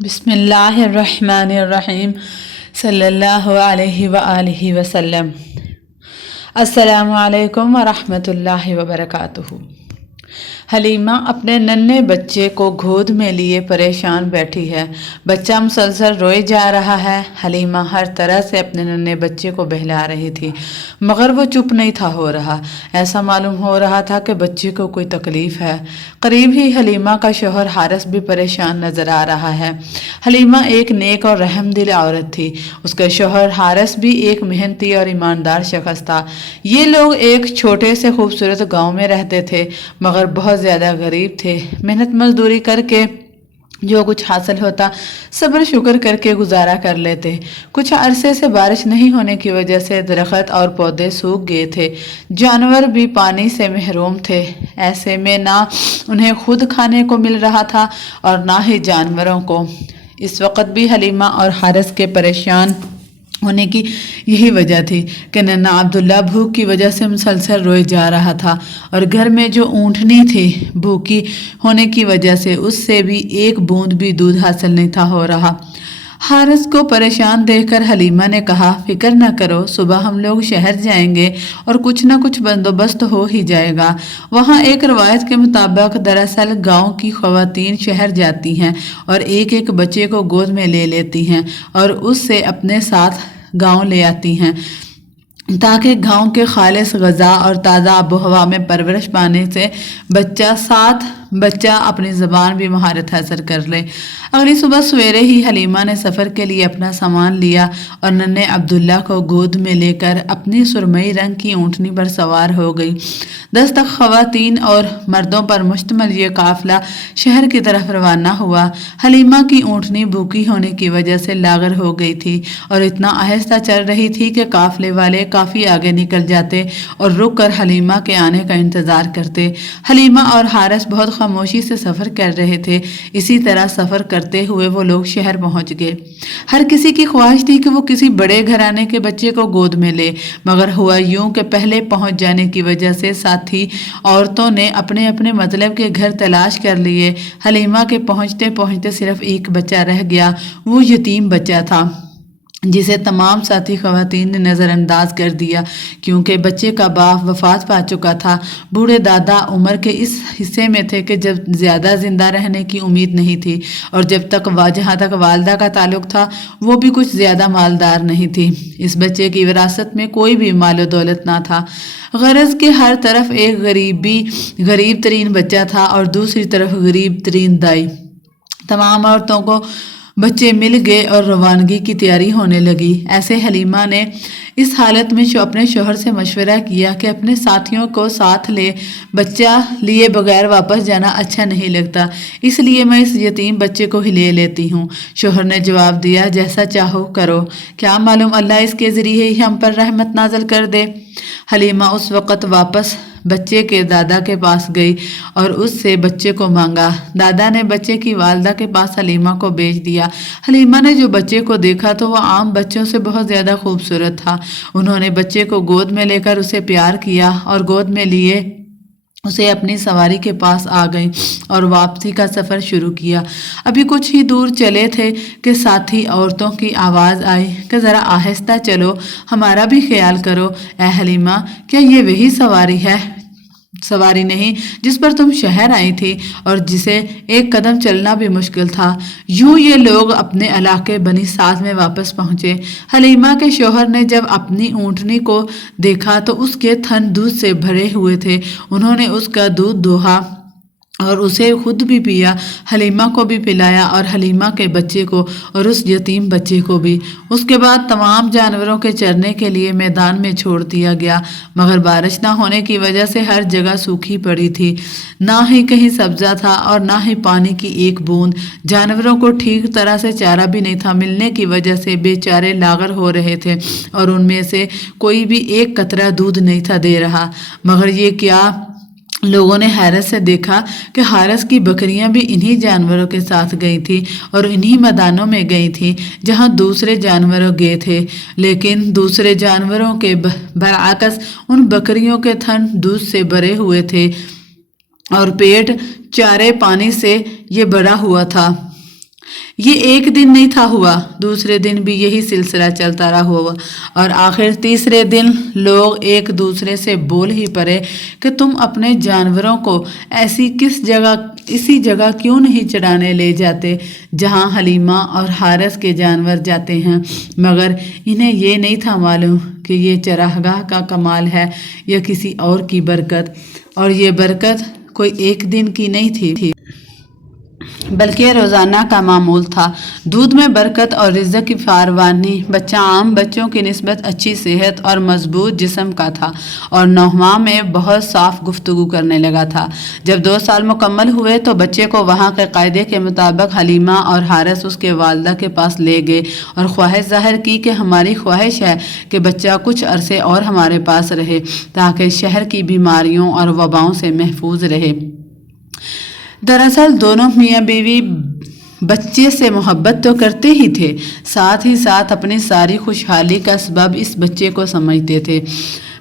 بسم اللہ الرحمن الرحیم صلی اللہ علیہ وآلہ وسلم۔ السلام علیکم ورحمۃ اللہ وبرکاتہ۔ حلیمہ اپنے ننھے بچے کو گود میں لیے پریشان بیٹھی ہے۔ بچہ مسلسل روئے جا رہا ہے۔ حلیمہ ہر طرح سے اپنے ننھے بچے کو بہلا رہی تھی مگر وہ چپ نہیں تھا ہو رہا۔ ایسا معلوم ہو رہا تھا کہ بچے کو کوئی تکلیف ہے۔ قریب ہی حلیمہ کا شوہر حارث بھی پریشان نظر آ رہا ہے۔ حلیمہ ایک نیک اور رحم دل عورت تھی۔ اس کا شوہر حارث بھی ایک محنتی اور ایماندار شخص تھا۔ یہ لوگ ایک چھوٹے سے خوبصورت گاؤں میں رہتے تھے مگر بہت زیادہ غریب تھے۔ محنت مزدوری کر کے جو کچھ حاصل ہوتا صبر شکر کر کے گزارا کر لیتے۔ کچھ عرصے سے بارش نہیں ہونے کی وجہ سے درخت اور پودے سوکھ گئے تھے۔ جانور بھی پانی سے محروم تھے۔ ایسے میں نہ انہیں خود کھانے کو مل رہا تھا اور نہ ہی جانوروں کو۔ اس وقت بھی حلیمہ اور حارث کے پریشان ہونے کی یہی وجہ تھی کہ ننھا عبداللہ بھوک کی وجہ سے مسلسل روئے جا رہا تھا اور گھر میں جو اونٹنی تھی بھوکی ہونے کی وجہ سے اس سے بھی ایک بوند بھی دودھ حاصل نہیں تھا ہو رہا۔ حارث کو پریشان دیکھ کر حلیمہ نے کہا، فکر نہ کرو، صبح ہم لوگ شہر جائیں گے اور کچھ نہ کچھ بندوبست ہو ہی جائے گا۔ وہاں ایک روایت کے مطابق دراصل گاؤں کی خواتین شہر جاتی ہیں اور ایک ایک بچے کو گود میں لے لیتی ہیں اور اس سے اپنے ساتھ گاؤں لے آتی ہیں تاکہ گاؤں کے خالص غذا اور تازہ آب و ہوا میں پرورش پانے سے بچہ اپنی زبان بھی مہارت حاصل کر لے۔ اگلی صبح سویرے ہی حلیمہ نے سفر کے لیے اپنا سامان لیا اور ننھے عبداللہ کو گود میں لے کر اپنی سرمئی رنگ کی اونٹنی پر سوار ہو گئی۔ 10 تک خواتین اور مردوں پر مشتمل یہ قافلہ شہر کی طرف روانہ ہوا۔ حلیمہ کی اونٹنی بھوکی ہونے کی وجہ سے لاغر ہو گئی تھی اور اتنا آہستہ چل رہی تھی کہ قافلے والے کافی آگے نکل جاتے اور رک کر حلیمہ کے آنے کا انتظار کرتے۔ حلیمہ اور حارث بہت خاموشی سے سفر کر رہے تھے۔ اسی طرح سفر کرتے ہوئے وہ لوگ شہر پہنچ گئے۔ ہر کسی کی خواہش تھی کہ وہ کسی بڑے گھرانے کے بچے کو گود میں لے مگر ہوا یوں کہ پہلے پہنچ جانے کی وجہ سے ساتھی عورتوں نے اپنے اپنے مطلب کے گھر تلاش کر لیے۔ حلیمہ کے پہنچتے پہنچتے صرف ایک بچہ رہ گیا۔ وہ یتیم بچہ تھا جسے تمام ساتھی خواتین نے نظر انداز کر دیا کیونکہ بچے کا باپ وفات پا چکا تھا۔ بوڑھے دادا عمر کے اس حصے میں تھے کہ جب زیادہ زندہ رہنے کی امید نہیں تھی اور جہاں تک والدہ کا تعلق تھا وہ بھی کچھ زیادہ مالدار نہیں تھی۔ اس بچے کی وراثت میں کوئی بھی مال و دولت نہ تھا۔ غرض کہ ہر طرف ایک غریب ترین بچہ تھا اور دوسری طرف غریب ترین دائی۔ تمام عورتوں کو بچے مل گئے اور روانگی کی تیاری ہونے لگی۔ ایسے حلیمہ نے اس حالت میں اپنے شوہر سے مشورہ کیا کہ اپنے ساتھیوں کو ساتھ بچہ لیے بغیر واپس جانا اچھا نہیں لگتا، اس لیے میں اس یتیم بچے کو ہی لے لیتی ہوں۔ شوہر نے جواب دیا، جیسا چاہو کرو، کیا معلوم اللہ اس کے ذریعے ہی ہم پر رحمت نازل کر دے۔ حلیمہ اس وقت واپس بچے کے دادا کے پاس گئی اور اس سے بچے کو مانگا۔ دادا نے بچے کی والدہ کے پاس حلیمہ کو بھیج دیا۔ حلیمہ نے جو بچے کو دیکھا تو وہ عام بچوں سے بہت زیادہ خوبصورت تھا۔ انہوں نے بچے کو گود میں لے کر اسے پیار کیا اور گود میں لیے اسے اپنی سواری کے پاس آ گئی اور واپسی کا سفر شروع کیا۔ ابھی کچھ ہی دور چلے تھے کہ ساتھی عورتوں کی آواز آئی کہ ذرا آہستہ چلو، ہمارا بھی خیال کرو۔ اے حلیمہ، کیا یہ وہی سواری نہیں جس پر تم شہر آئی تھی اور جسے ایک قدم چلنا بھی مشکل تھا؟ یوں یہ لوگ اپنے علاقے بنی سعد میں واپس پہنچے۔ حلیمہ کے شوہر نے جب اپنی اونٹنی کو دیکھا تو اس کے تھن دودھ سے بھرے ہوئے تھے۔ انہوں نے اس کا دودھ دوہا اور اسے خود بھی پیا، حلیمہ کو بھی پلایا اور حلیمہ کے بچے کو اور اس یتیم بچے کو بھی۔ اس کے بعد تمام جانوروں کے چرنے کے لیے میدان میں چھوڑ دیا گیا مگر بارش نہ ہونے کی وجہ سے ہر جگہ سوکھی پڑی تھی، نہ ہی کہیں سبزہ تھا اور نہ ہی پانی کی ایک بوند۔ جانوروں کو ٹھیک طرح سے چارہ بھی نہیں تھا ملنے کی وجہ سے بے چارے لاغر ہو رہے تھے اور ان میں سے کوئی بھی ایک قطرہ دودھ نہیں تھا دے رہا۔ مگر یہ کیا، لوگوں نے حیرت سے دیکھا کہ حارث کی بکریاں بھی انہی جانوروں کے ساتھ گئی تھی اور انہی میدانوں میں گئی تھی جہاں دوسرے جانوروں گئے تھے، لیکن دوسرے جانوروں کے برعکس ان بکریوں کے تھن دودھ سے بھرے ہوئے تھے اور پیٹ چارے پانی سے یہ بھرا ہوا تھا۔ یہ ایک دن نہیں تھا ہوا، دوسرے دن بھی یہی سلسلہ چلتا رہا ہوا، اور آخر تیسرے دن لوگ ایک دوسرے سے بول ہی پڑے کہ تم اپنے جانوروں کو اسی جگہ کیوں نہیں چرانے لے جاتے جہاں حلیمہ اور حارث کے جانور جاتے ہیں؟ مگر انہیں یہ نہیں تھا معلوم کہ یہ چراگاہ کا کمال ہے یا کسی اور کی برکت، اور یہ برکت کوئی ایک دن کی نہیں تھی بلکہ روزانہ کا معمول تھا۔ دودھ میں برکت اور رزق کی فراوانی۔ بچہ عام بچوں کی نسبت اچھی صحت اور مضبوط جسم کا تھا اور 9 ماہ میں بہت صاف گفتگو کرنے لگا تھا۔ جب 2 سال مکمل ہوئے تو بچے کو وہاں کے قاعدے کے مطابق حلیمہ اور حارث اس کے والدہ کے پاس لے گئے اور خواہش ظاہر کی کہ ہماری خواہش ہے کہ بچہ کچھ عرصے اور ہمارے پاس رہے تاکہ شہر کی بیماریوں اور وباؤں سے محفوظ رہے۔ دراصل دونوں میاں بیوی بچے سے محبت تو کرتے ہی تھے، ساتھ ہی ساتھ اپنی ساری خوشحالی کا سبب اس بچے کو سمجھتے تھے۔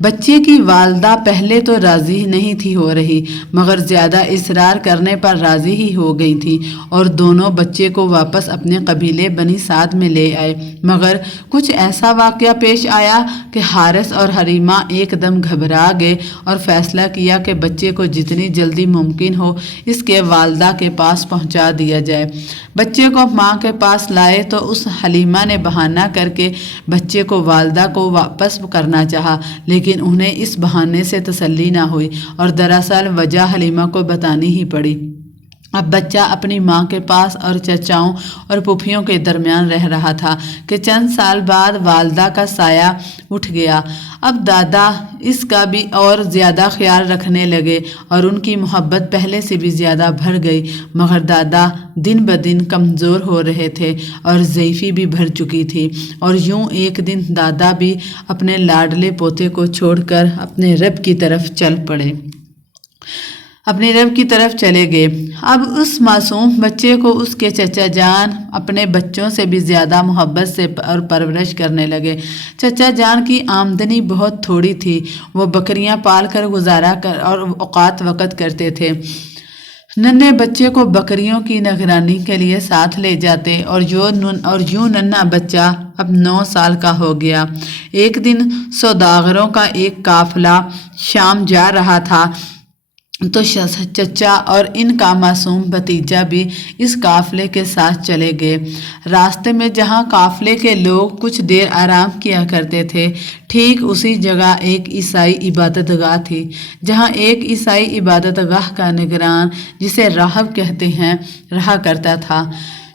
بچے کی والدہ پہلے تو راضی نہیں تھی ہو رہی، مگر زیادہ اصرار کرنے پر راضی ہی ہو گئی تھی اور دونوں بچے کو واپس اپنے قبیلے بنی سعد میں لے آئے۔ مگر کچھ ایسا واقعہ پیش آیا کہ حارث اور حلیمہ ایک دم گھبرا گئے اور فیصلہ کیا کہ بچے کو جتنی جلدی ممکن ہو اس کے والدہ کے پاس پہنچا دیا جائے۔ بچے کو ماں کے پاس لائے تو اس حلیمہ نے بہانہ کر کے بچے کو والدہ کو واپس کرنا چاہا، لیکن انہیں اس بہانے سے تسلی نہ ہوئی اور دراصل وجہ حلیمہ کو بتانی ہی پڑی۔ اب بچہ اپنی ماں کے پاس اور چچاؤں اور پھوپھیوں کے درمیان رہ رہا تھا کہ چند سال بعد والدہ کا سایہ اٹھ گیا۔ اب دادا اس کا بھی اور زیادہ خیال رکھنے لگے اور ان کی محبت پہلے سے بھی زیادہ بڑھ گئی، مگر دادا دن بدن کمزور ہو رہے تھے اور ضعیفی بھی بڑھ چکی تھی، اور یوں ایک دن دادا بھی اپنے لاڈلے پوتے کو چھوڑ کر اپنے رب کی طرف چلے گئے۔ اب اس معصوم بچے کو اس کے چچا جان اپنے بچوں سے بھی زیادہ محبت سے اور پرورش کرنے لگے۔ چچا جان کی آمدنی بہت تھوڑی تھی، وہ بکریاں پال کر گزارا اور اوقات وقت کرتے تھے۔ ننھے بچے کو بکریوں کی نگرانی کے لیے ساتھ لے جاتے اور یوں ننھا بچہ اب 9 سال کا ہو گیا۔ ایک دن سوداگروں کا ایک قافلہ شام جا رہا تھا تو چچا اور ان کا معصوم بھتیجا بھی اس قافلے کے ساتھ چلے گئے۔ راستے میں جہاں قافلے کے لوگ کچھ دیر آرام کیا کرتے تھے، ٹھیک اسی جگہ ایک عیسائی عبادت گاہ تھی، جہاں ایک عیسائی عبادت گاہ کا نگران، جسے راہب کہتے ہیں، رہا کرتا تھا،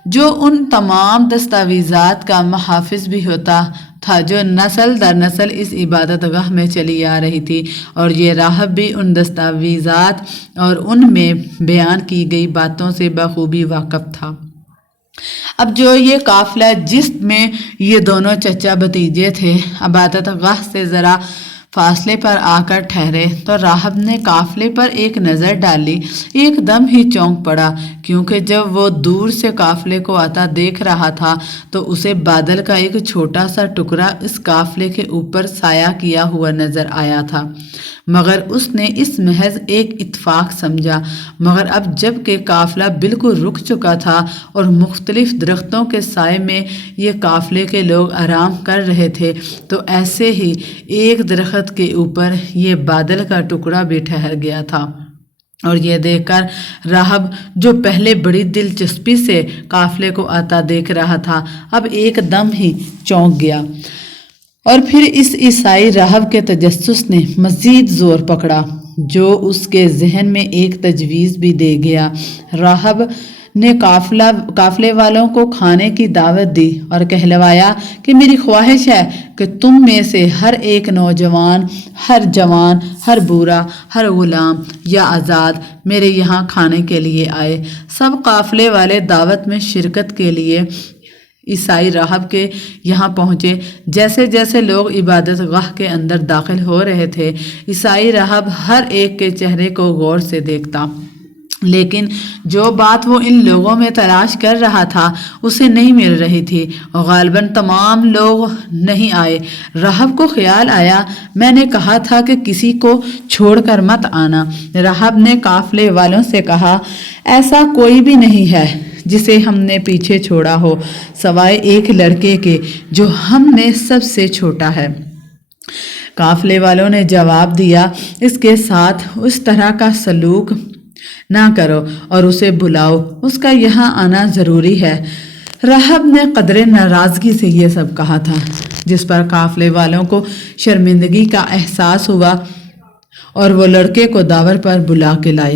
جو ان تمام دستاویزات کا محافظ بھی ہوتا تھا جو نسل در نسل اس عبادت گاہ میں چلی آ رہی تھی، اور یہ راہب بھی ان دستاویزات اور ان میں بیان کی گئی باتوں سے بخوبی واقف تھا۔ اب جو یہ قافلہ جس میں یہ دونوں چچا بھتیجے تھے عبادت گاہ سے ذرا فاصلے پر آ کر ٹھہرے تو راہب نے قافلے پر ایک نظر ڈالی، ایک دم ہی چونک پڑا، کیونکہ جب وہ دور سے قافلے کو آتا دیکھ رہا تھا تو اسے بادل کا ایک چھوٹا سا ٹکڑا اس قافلے کے اوپر سایہ کیا ہوا نظر آیا تھا، مگر اس نے اس محض ایک اتفاق سمجھا۔ مگر اب جب کہ قافلہ بالکل رک چکا تھا اور مختلف درختوں کے سائے میں یہ قافلے کے لوگ آرام کر رہے تھے تو ایسے ہی ایک درخت کے اوپر یہ بادل کا ٹکڑا بھی ٹھہر گیا تھا، اور یہ دیکھ کر راہب جو پہلے بڑی دلچسپی سے قافلے کو آتا دیکھ رہا تھا اب ایک دم ہی چونک گیا، اور پھر اس عیسائی راہب کے تجسس نے مزید زور پکڑا جو اس کے ذہن میں ایک تجویز بھی دے گیا۔ راہب نے قافلے والوں کو کھانے کی دعوت دی اور کہلوایا کہ میری خواہش ہے کہ تم میں سے ہر ایک نوجوان، ہر جوان، ہر بوڑھا، ہر غلام یا آزاد میرے یہاں کھانے کے لیے آئے۔ سب قافلے والے دعوت میں شرکت کے لیے عیسائی راہب کے یہاں پہنچے۔ جیسے جیسے لوگ عبادت گاہ کے اندر داخل ہو رہے تھے عیسائی راہب ہر ایک کے چہرے کو غور سے دیکھتا، لیکن جو بات وہ ان لوگوں میں تلاش کر رہا تھا اسے نہیں مل رہی تھی، غالباً تمام لوگ نہیں آئے۔ راہب کو خیال آیا، میں نے کہا تھا کہ کسی کو چھوڑ کر مت آنا۔ راہب نے قافلے والوں سے کہا، ایسا کوئی بھی نہیں ہے جسے ہم نے پیچھے چھوڑا ہو سوائے ایک لڑکے کے جو ہم میں سب سے چھوٹا ہے۔ قافلے والوں نے جواب دیا، اس کے ساتھ اس طرح کا سلوک نہ کرو اور اسے بلاؤ، اس کا یہاں آنا ضروری ہے۔ راہب نے قدر ناراضگی سے یہ سب کہا تھا، جس پر قافلے والوں کو شرمندگی کا احساس ہوا اور وہ لڑکے کو داور پر بلا کے لائے۔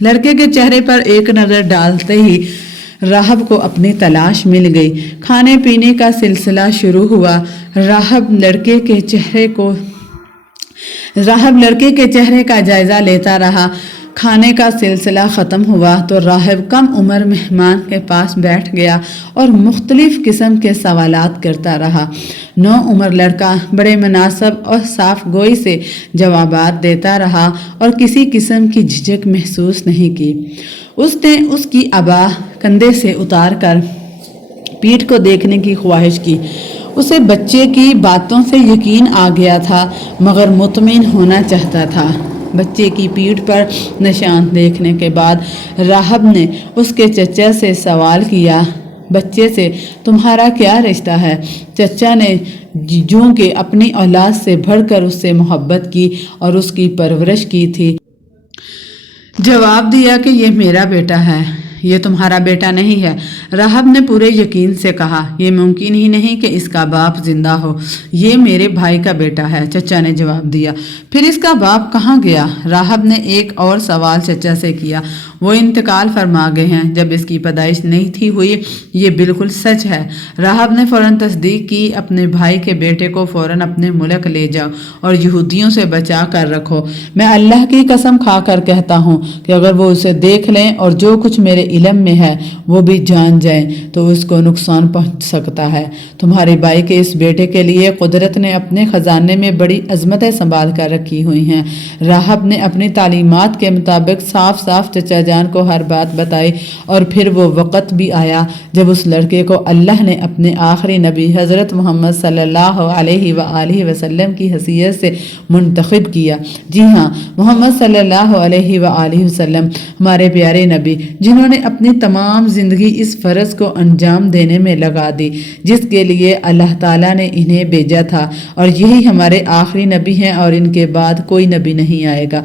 لڑکے کے چہرے پر ایک نظر ڈالتے ہی راہب کو اپنی تلاش مل گئی۔ کھانے پینے کا سلسلہ شروع ہوا۔ راہب لڑکے کے چہرے کا جائزہ لیتا رہا۔ کھانے کا سلسلہ ختم ہوا تو راہب کم عمر مہمان کے پاس بیٹھ گیا اور مختلف قسم کے سوالات کرتا رہا۔ نوعمر لڑکا بڑے مناسب اور صاف گوئی سے جوابات دیتا رہا اور کسی قسم کی جھجک محسوس نہیں کی۔ اس نے اس کی ابا کندھے سے اتار کر پیٹھ کو دیکھنے کی خواہش کی۔ اسے بچے کی باتوں سے یقین آ گیا تھا مگر مطمئن ہونا چاہتا تھا۔ بچے کی پیٹھ پر نشان دیکھنے کے بعد راہب نے اس کے چچا سے سوال کیا، بچے سے تمہارا کیا رشتہ ہے؟ چچا نے جوں کہ اپنی اولاد سے بڑھ کر اس سے محبت کی اور اس کی پرورش کی تھی، جواب دیا کہ یہ میرا بیٹا ہے، یہ تمہارا بیٹا نہیں ہے۔ راہب نے پورے یقین سے کہا، یہ ممکن ہی نہیں کہ اس کا باپ زندہ ہو، یہ میرے بھائی کا بیٹا ہے۔ چچا نے جواب دیا، پھر اس کا باپ کہاں گیا؟ راہب نے ایک اور سوال چچا سے کیا، وہ انتقال فرما گئے ہیں، جب اس کی پیدائش نہیں تھی ہوئی۔ یہ بالکل سچ ہے۔ راہب نے فوراً تصدیق کی، اپنے بھائی کے بیٹے کو فوراً اپنے ملک لے جاؤ اور یہودیوں سے بچا کر رکھو۔ میں اللہ کی قسم کھا کر کہتا ہوں کہ اگر وہ اسے دیکھ لیں اور جو کچھ میرے علم میں ہے وہ بھی جان جائیں تو اس کو نقصان پہنچ سکتا ہے۔ تمہارے بھائی کے اس بیٹے کے لیے قدرت نے اپنے خزانے میں بڑی عظمتیں سنبھال کر رکھی ہوئی ہیں۔ راہب نے اپنی تعلیمات کے مطابق صاف صاف چچا جان کو ہر بات بتائی اور پھر وہ وقت بھی آیا جب اس لڑکے کو اللہ نے اپنے آخری نبی حضرت محمد صلی اللہ علیہ وآلہ وسلم کی حیثیت سے منتخب کیا۔ جی ہاں، محمد صلی اللہ علیہ وآلہ وسلم ہمارے پیارے نبی، جنہوں نے اپنی تمام زندگی اس فرض کو انجام دینے میں لگا دی جس کے لیے اللہ تعالیٰ نے انہیں بھیجا تھا، اور یہی ہمارے آخری نبی ہیں اور ان کے بعد کوئی نبی نہیں آئے گا۔